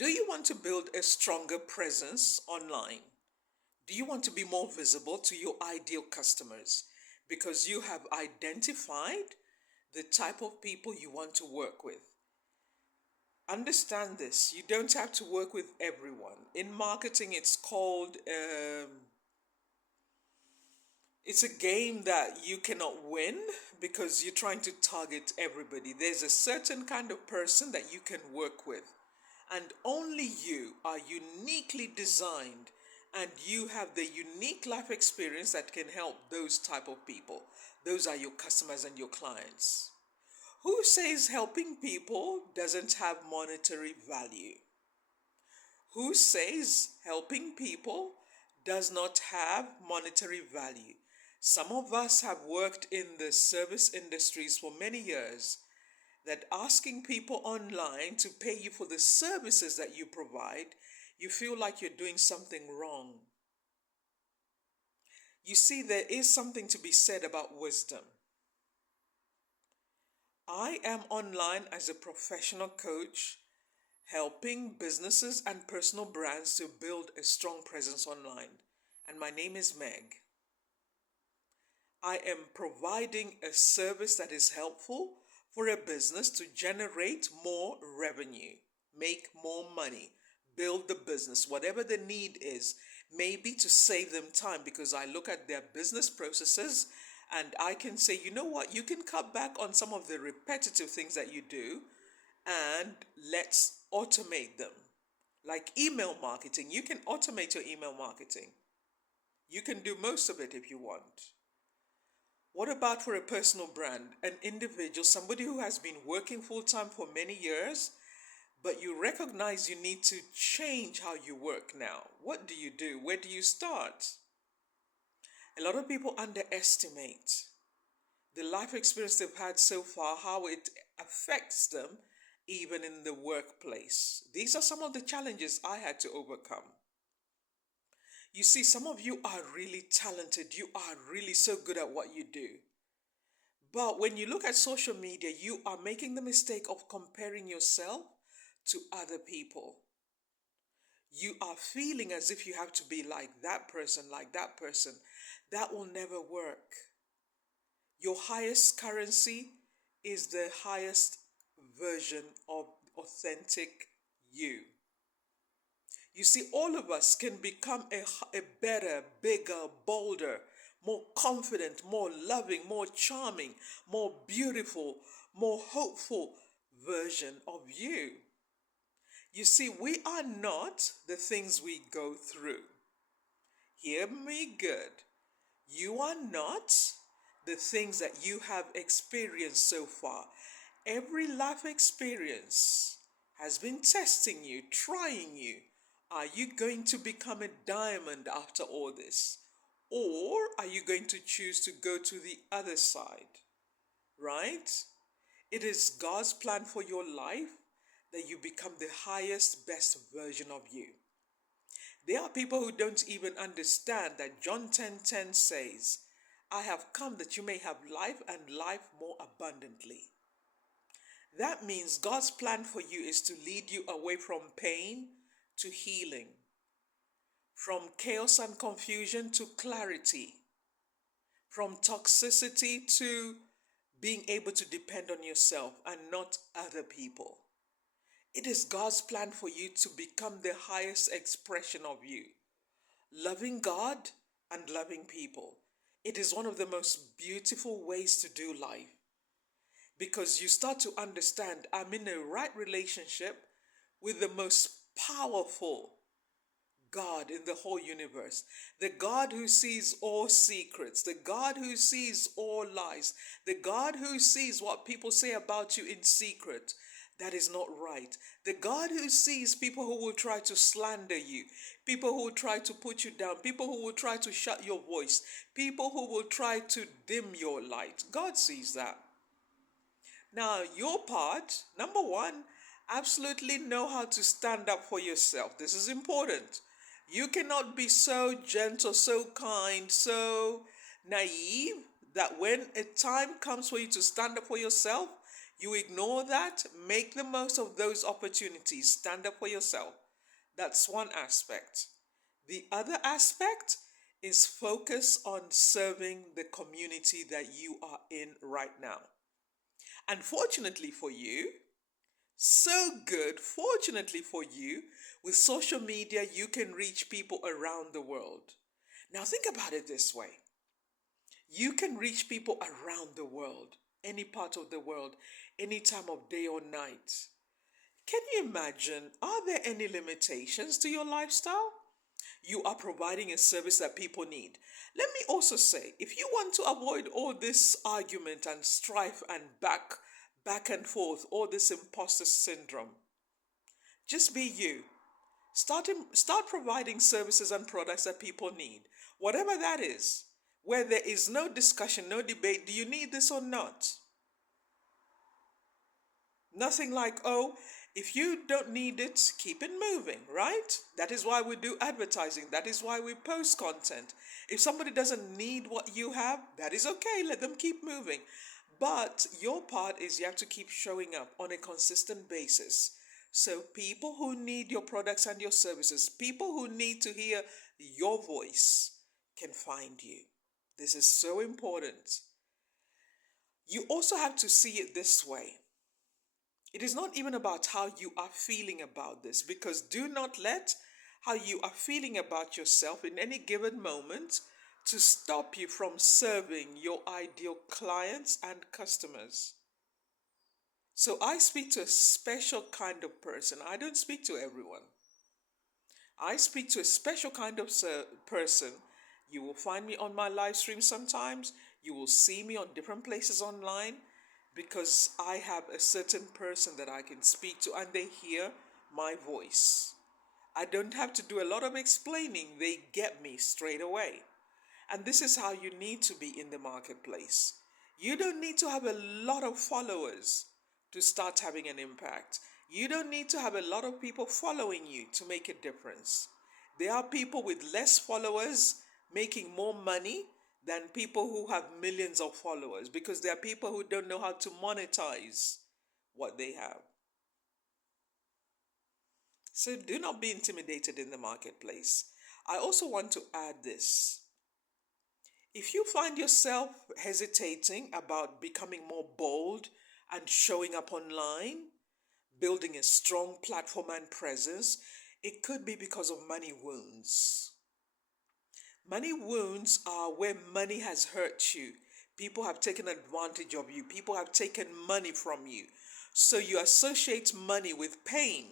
Do you want to build a stronger presence online? Do you want to be more visible to your ideal customers because you have identified the type of people you want to work with? Understand this, you don't have to work with everyone. In marketing, it's called it's a game that you cannot win because you're trying to target everybody. There's a certain kind of person that you can work with, and only you are uniquely designed, and you have the unique life experience that can help those type of people. Those are your customers and your clients. Who says helping people doesn't have monetary value? Who says helping people does not have monetary value? Some of us have worked in the service industries for many years, that asking people online to pay you for the services that you provide, you feel like you're doing something wrong. You see, there is something to be said about wisdom. I am online as a professional coach, helping businesses and personal brands to build a strong presence online. And my name is Meg. I am providing a service that is helpful for a business to generate more revenue, make more money, build the business, whatever the need is, maybe to save them time, because I look at their business processes and I can say, you know what, you can cut back on some of the repetitive things that you do and let's automate them. Like email marketing, you can automate your email marketing. You can do most of it if you want. What about for a personal brand, an individual, somebody who has been working full time for many years, but you recognize you need to change how you work now? What do you do? Where do you start? A lot of people underestimate the life experience they've had so far, how it affects them even in the workplace. These are some of the challenges I had to overcome. You see, some of you are really talented. You are really so good at what you do. But when you look at social media, you are making the mistake of comparing yourself to other people. You are feeling as if you have to be like that person, like that person. That will never work. Your highest currency is the highest version of authentic you. You see, all of us can become a better, bigger, bolder, more confident, more loving, more charming, more beautiful, more hopeful version of you. You see, we are not the things we go through. Hear me good. You are not the things that you have experienced so far. Every life experience has been testing you, trying you. Are you going to become a diamond after all this? Or are you going to choose to go to the other side? Right? It is God's plan for your life that you become the highest, best version of you. There are people who don't even understand that John 10:10 says, I have come that you may have life and life more abundantly. That means God's plan for you is to lead you away from pain to healing, from chaos and confusion to clarity, from toxicity to being able to depend on yourself and not other people. It is God's plan for you to become the highest expression of you, loving God and loving people. It is one of the most beautiful ways to do life, because you start to understand I'm in a right relationship with the most powerful God in the whole universe, the God who sees all secrets, the God who sees all lies, the God who sees what people say about you in secret that is not right, the God who sees people who will try to slander you, people who will try to put you down, people who will try to shut your voice, people who will try to dim your light. God sees that. Now, your part, number one, absolutely know how to stand up for yourself. This is important. You cannot be so gentle, so kind, so naive that when a time comes for you to stand up for yourself, You ignore that, make the most of those opportunities, stand up for yourself. That's one aspect. The other aspect is focus on serving the community that you are in right now. Unfortunately for you, so good, fortunately for you, with social media, you can reach people around the world. Now, think about it this way: you can reach people around the world, any part of the world, any time of day or night. Can you imagine? Are there any limitations to your lifestyle? You are providing a service that people need. Let me also say, if you want to avoid all this argument and strife and back and forth, all this imposter syndrome, just be you. Start providing services and products that people need, whatever that is, where there is no discussion, no debate. Do you need this or not? Nothing like, oh, if you don't need it, keep it moving, right? That is why we do advertising. That is why we post content. If somebody doesn't need what you have, that is okay. Let them keep moving. But your part is you have to keep showing up on a consistent basis. So people who need your products and your services, people who need to hear your voice, can find you. This is so important. You also have to see it this way: it is not even about how you are feeling about this, because do not let how you are feeling about yourself in any given moment to stop you from serving your ideal clients and customers. So I speak to a special kind of person. I don't speak to everyone. I speak to a special kind of person. You will find me on my live stream sometimes. You will see me on different places online, because I have a certain person that I can speak to and they hear my voice. I don't have to do a lot of explaining, they get me straight away. And this is how you need to be in the marketplace. You don't need to have a lot of followers to start having an impact. You don't need to have a lot of people following you to make a difference. There are people with less followers making more money than people who have millions of followers, because there are people who don't know how to monetize what they have. So do not be intimidated in the marketplace. I also want to add this. If you find yourself hesitating about becoming more bold and showing up online, building a strong platform and presence, it could be because of money wounds. Money wounds are where money has hurt you. People have taken advantage of you. People have taken money from you. So you associate money with pain.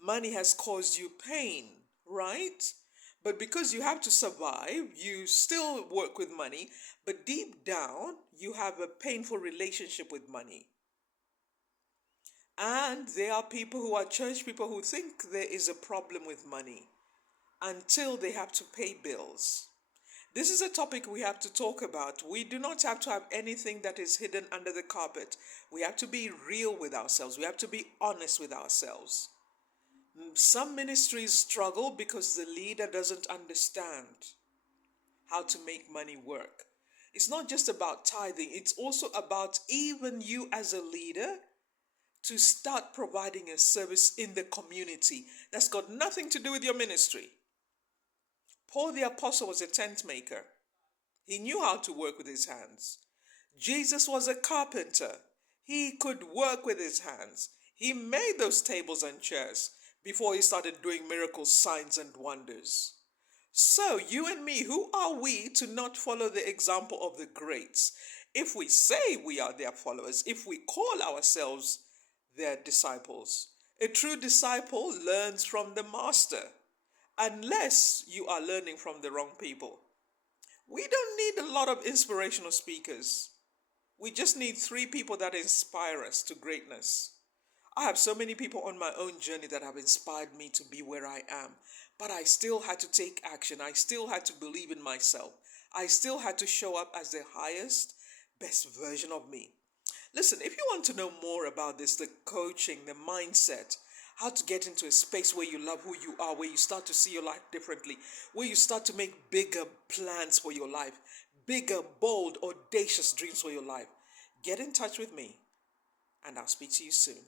Money has caused you pain, right? But because you have to survive, you still work with money, but deep down, you have a painful relationship with money. And there are people who are church people who think there is a problem with money until they have to pay bills. This is a topic we have to talk about. We do not have to have anything that is hidden under the carpet. We have to be real with ourselves. We have to be honest with ourselves. Some ministries struggle because the leader doesn't understand how to make money work. It's not just about tithing, it's also about even you as a leader to start providing a service in the community that's got nothing to do with your ministry. Paul the Apostle was a tent maker. He knew how to work with his hands. Jesus was a carpenter. He could work with his hands. He made those tables and chairs before he started doing miracles, signs, and wonders. So, you and me, who are we to not follow the example of the greats? If we say we are their followers, if we call ourselves their disciples, a true disciple learns from the master, unless you are learning from the wrong people. We don't need a lot of inspirational speakers. We just need 3 people that inspire us to greatness. I have so many people on my own journey that have inspired me to be where I am. But I still had to take action. I still had to believe in myself. I still had to show up as the highest, best version of me. Listen, if you want to know more about this, the coaching, the mindset, how to get into a space where you love who you are, where you start to see your life differently, where you start to make bigger plans for your life, bigger, bold, audacious dreams for your life, get in touch with me. and I'll speak to you soon.